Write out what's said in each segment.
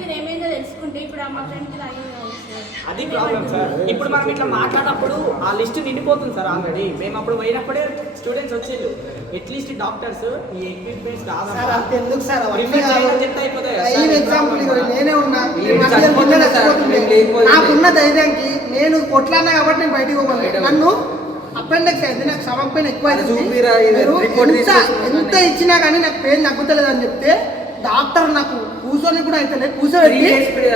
మీరు ఏమైందో తెలుసుకుంటే ఇప్పుడు మా ఫ్రెండ్కి అది ప్రాబ్లం సార్. ఇప్పుడు మనం ఇట్లా మాట్లాడినప్పుడు ఆ లిస్ట్ నిండిపోతుంది సార్ ఆల్రెడీ. మేము అప్పుడు పోయినప్పుడే స్టూడెంట్స్ వచ్చేళ్ళు. అట్లీస్ట్ డాక్టర్స్ ఈ ఎక్విప్మెంట్స్ ఎందుకు సార్ చెప్తే అయిపోతాయి. ఎగ్జాంపుల్ నేనే ఉన్నా, నాకున్న ధైర్యానికి నేను కొట్లాడినా కాబట్టి నేను బయటికి పోవాలి. నన్ను అపెండిక్స్ అయితే నాకు స్టమక్ పెయిన్ ఎక్కువ ఎంత ఇచ్చినా కానీ నాకు పెయిన్ తగ్గుతలేదు అని చెప్తే డాక్టర్ నాకు కూర్చొని కూడా అయితే కూర్చోబెట్టి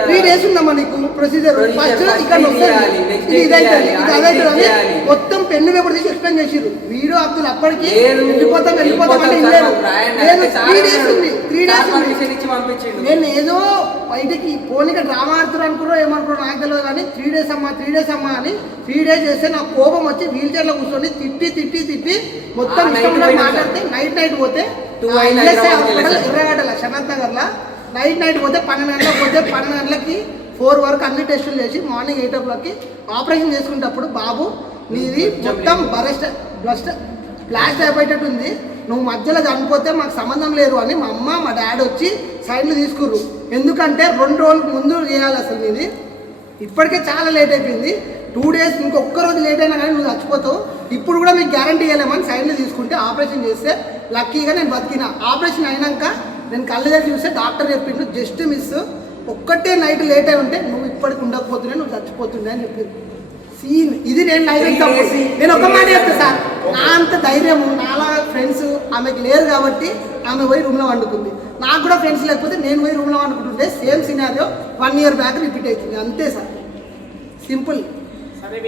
3 days ఉందమ్మా నీకు ప్రొసీజర్, ఫస్ట్ ఇక్కడ మొత్తం పెన్ను పేపర్ తీసి ఎక్స్ప్లెయిన్ చేసిర్రు. వీడియో అబ్దుల్ అప్పటికి వెళ్ళిపోతాం అంటే లేదు 3 days ఉంది. 3 days నేను ఏదో బయటకి పోనీగా డ్రామా ఆడుతున్నారు అనుకున్నారో ఏమనుకున్నారో నాకు తెలియదు కానీ 3 days అమ్మా 3 days అమ్మా అని 3 days చేస్తే నాకు కోపం వచ్చి వీల్ చైర్లో కూర్చొని తిట్టి మొత్తం మాట్లాడితే నైట్ పోతే ఎర్రగడ్డల శనంత్ నగర్లో నైట్ పోతే 12 గంటలకు పోతే 12 గంటలకి 4 వరకు అన్ని టెస్టులు చేసి మార్నింగ్ 8 o'clockకి ఆపరేషన్ చేసుకునేటప్పుడు బాబు నీది మొత్తం బ్లాస్ట్ అయిపోయేటట్టు ఉంది, నువ్వు మధ్యలో చనిపోతే మాకు సంబంధం లేదు అని మా అమ్మ మా డాడీ వచ్చి సైడ్లు తీసుకుర్రు. ఎందుకంటే 2 రోజుల ముందు చేయాలి అసలు నీది. ఇప్పటికే చాలా లేట్ అయిపోయింది. 2 days ఇంకొక్క రోజు లేట్ అయినా కానీ నువ్వు చచ్చిపోతావు. ఇప్పుడు కూడా మీకు గ్యారంటీ ఇవ్వలేమని సైడ్లు తీసుకుంటే ఆపరేషన్ చేస్తే లక్కీగా నేను బతికిన. ఆపరేషన్ అయినాక నేను కళ్ళు దగ్గర చూస్తే డాక్టర్ చెప్పిండు జస్ట్ మిస్, ఒక్కటే నైట్ లేట్ అయి ఉంటే నువ్వు ఇప్పటికి ఉండకపోతుండే, నువ్వు చచ్చిపోతుండే అని చెప్పింది. సీన్ ఇది. నేను లైవ్ ఎగ్జాంపుల్ నేను ఒక మాట చెప్తా సార్, నా అంత ధైర్యం నాలా ఫ్రెండ్స్ ఆమెకి లేరు కాబట్టి ఆమె పోయి రూమ్లో వండుకుంది. నాకు కూడా ఫ్రెండ్స్ లేకపోతే నేను పోయి రూమ్లో వండుకుంటుంటే same scenario 1 year back repeat అవుతుంది. అంతే సార్, సింపుల్. డాక్టర్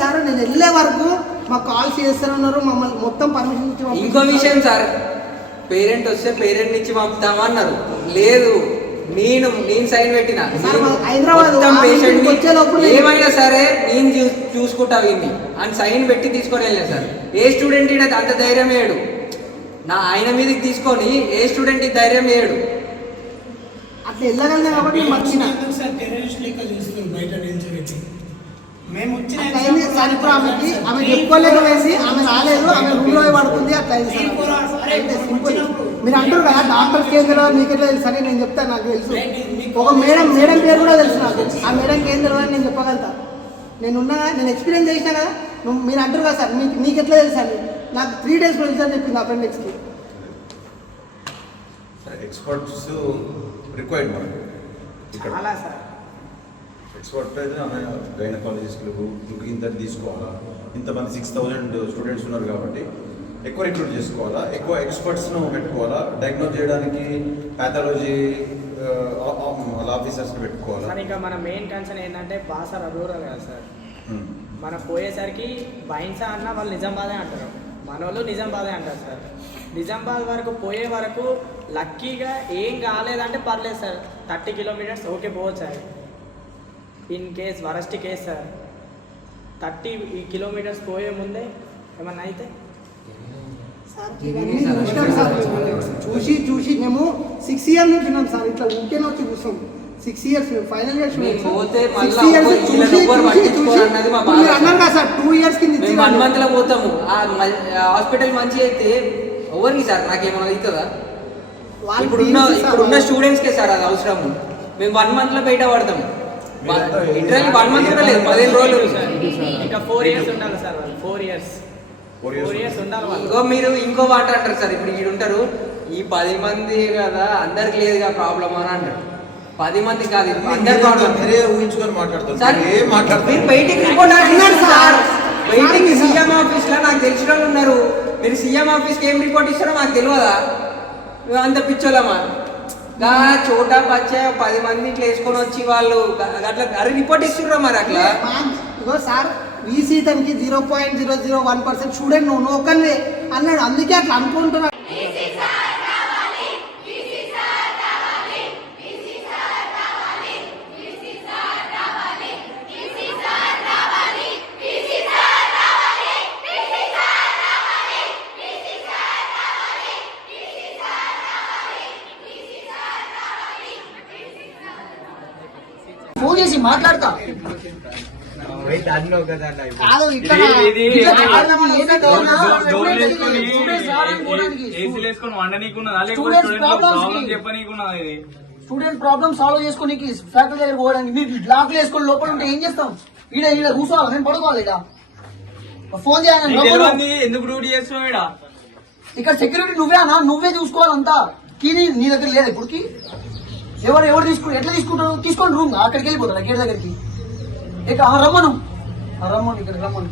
సార్ నేను వెళ్ళే వరకు మాకు కాల్స్ చేస్తూనే ఉన్నారు, మమ్మల్ని మొత్తం పర్మిషన్ ఇచ్చి. ఇంకో విషయం సార్, పేరెంట్ వస్తే పేరెంట్ నుంచి పంపుతామన్నారు. లేదు, నేను సైన్ పెట్టిన హైదరాబాద్ ఏమైనా సరే నేను చూసుకుంటా విని అని సైన్ పెట్టి తీసుకొని వెళ్ళా సార్. ఏ స్టూడెంట్ అంత ధైర్యం వేయడు, నా ఆయన మీదకి తీసుకొని ఏ స్టూడెంట్ ధైర్యం వేయడు. అట్లా వెళ్ళగలిగినా కాబట్టి ఆమె చెప్పుకోలేక వేసి ఆమె రాలేదు, ఆమె రూమ్లో పడుతుంది. అట్లా సింపుల్. మీరు అంటారు కదా డాక్టర్కి ఏం తెలియదు మీకు ఎట్లా తెలుసు అని నేను చెప్తాను. నాకు తెలుసు ఒక మేడం పేరు కూడా తెలుసు నాకు. ఆ మేడంకి ఏం తెలియదు అని నేను చెప్పగలుగుతా. నేను ఎక్స్పీరియన్స్ చేసినా కదా. మీరు అంటారు కదా సార్ మీకు ఎట్లా తెలుసు అని, నాకు 3 days తెలుసు అని చెప్పింది అపెండిక్స్కి. ఎక్స్పర్ట్స్ రిక్వైర్డ్ అలా సార్. ఎక్స్పర్ట్ అయితే గైనకాలజిస్టులు ఇంత తీసుకోవాలా, ఇంతమంది 6000 స్టూడెంట్స్ ఉన్నారు కాబట్టి ఎక్కువ రిక్రూట్ చేసుకోవాలా, ఎక్కువ ఎక్స్పర్ట్స్ను పెట్టుకోవాలా, డయాగ్నోజ్ చేయడానికి ప్యాథాలజీ ఆఫీసర్స్ని పెట్టుకోవాలా. సార్ ఇంకా మన మెయిన్ కన్సర్న్ ఏంటంటే బాసర రూరల్ కదా సార్. మనం పోయేసరికి బైన్సా అన్న వాళ్ళు నిజామాబాదే అంటారు, మన వాళ్ళు నిజామాబాదే అంటారు సార్. నిజామాబాద్ వరకు పోయే వరకు లక్కీగా ఏం కాలేదంటే పర్లేదు సార్, 30 kilometers ఓకే పోవచ్చు sir. In case worst case sir 30 kilometers పోయే ముందే ఏమన్నా అయితే చూసి మేము 6 years నుంచి ఉన్నాం సార్. ఇట్లా ఊరికేనే వచ్చి కూర్చోం. 6 years ఫైనల్ ఇయర్స్ అన్నారు కదా సార్. 2 years కింద 1 month లో పోతాము. హాస్పిటల్ మంచి అయితే ఎవరికి సార్ నాకేమైనా అవుతుందా? ఇప్పుడున్న స్టూడెంట్స్కే సార్ అది అవసరము. మేము 1 month లో బయట పడతాము. లిటరల్లీ 1 month కూడా లేదు, 15 రోజులు. ఇంకా 4 years ఉండాలి సార్. 4 years ఉండాలి వాళ్ళు. మీరు ఇంకో మాట అంటారు సార్. ఇప్పుడు ఈడు ఉంటారు, ఈ 10 మంది కదా అందరికి లేదుగా ప్రాబ్లం అని అంటారు. 10 మంది కాదు, ఊహించుకొని మాట్లాడతారు. మీరు బయటికి రిపోర్ట్ సార్, బయటికి సీఎం ఆఫీస్ లో నాకు తెలిసిన వాళ్ళు ఉన్నారు. మీరు సీఎం ఆఫీస్కి ఏం రిపోర్ట్ ఇస్తారో మాకు తెలియదా? అంత పిచ్చోళ్ళమా? చోటా పచ్చా 10 మంది ఇట్లా వేసుకొని వచ్చి వాళ్ళు అట్లా అరే రిపోర్ట్ ఇస్తుర్రా మరి అట్లా. సార్ వీసీ తనకి 0.001% స్టూడెంట్ నువ్వు ఒక్కనే అన్నాడు, అందుకే అట్లా అనుకుంటున్నాడు. ఫోన్ చేసి మాట్లాడతా కాదు ఇక్కడ రావడానికి పోవడానికి ఏసీలు వేసుకొని వండనీకున్నదా లేకపోతే Students స్టూడెంట్ problems ప్రాబ్లం కి. చెప్పనీకున్నదా ఇది? స్టూడెంట్ ప్రాబ్లమ్ సాల్వ్ చేసుకోనికి ఫ్యాకల్టీ దగ్గర పోవడానికి మీరు బ్లాక్లు వేసుకొని లోపల ఉంటే ఏం చేస్తాం? ఈడ కూర్చోవాలి, నేను పడుకోవాలి. ఇక ఫోన్ నీకు చేయాలి. తెలియంది ఎందుకు డ్యూటీ చేస్తున్నావు ఈడ? ఇక్కడ సెక్యూరిటీ నువ్వేనా? నువ్వే చూసుకోవాలంతా. కీ నీ దగ్గర లేదా ఇప్పటికి? ఎవరు తీసుకుంటారు? ఎట్లా తీసుకుంటారు? తీసుకొని రూమ్ అక్కడికి వెళ్ళిపోతారు గేట్ దగ్గరికి. ఇక రమ్మను ఇక్కడ రమ్మను.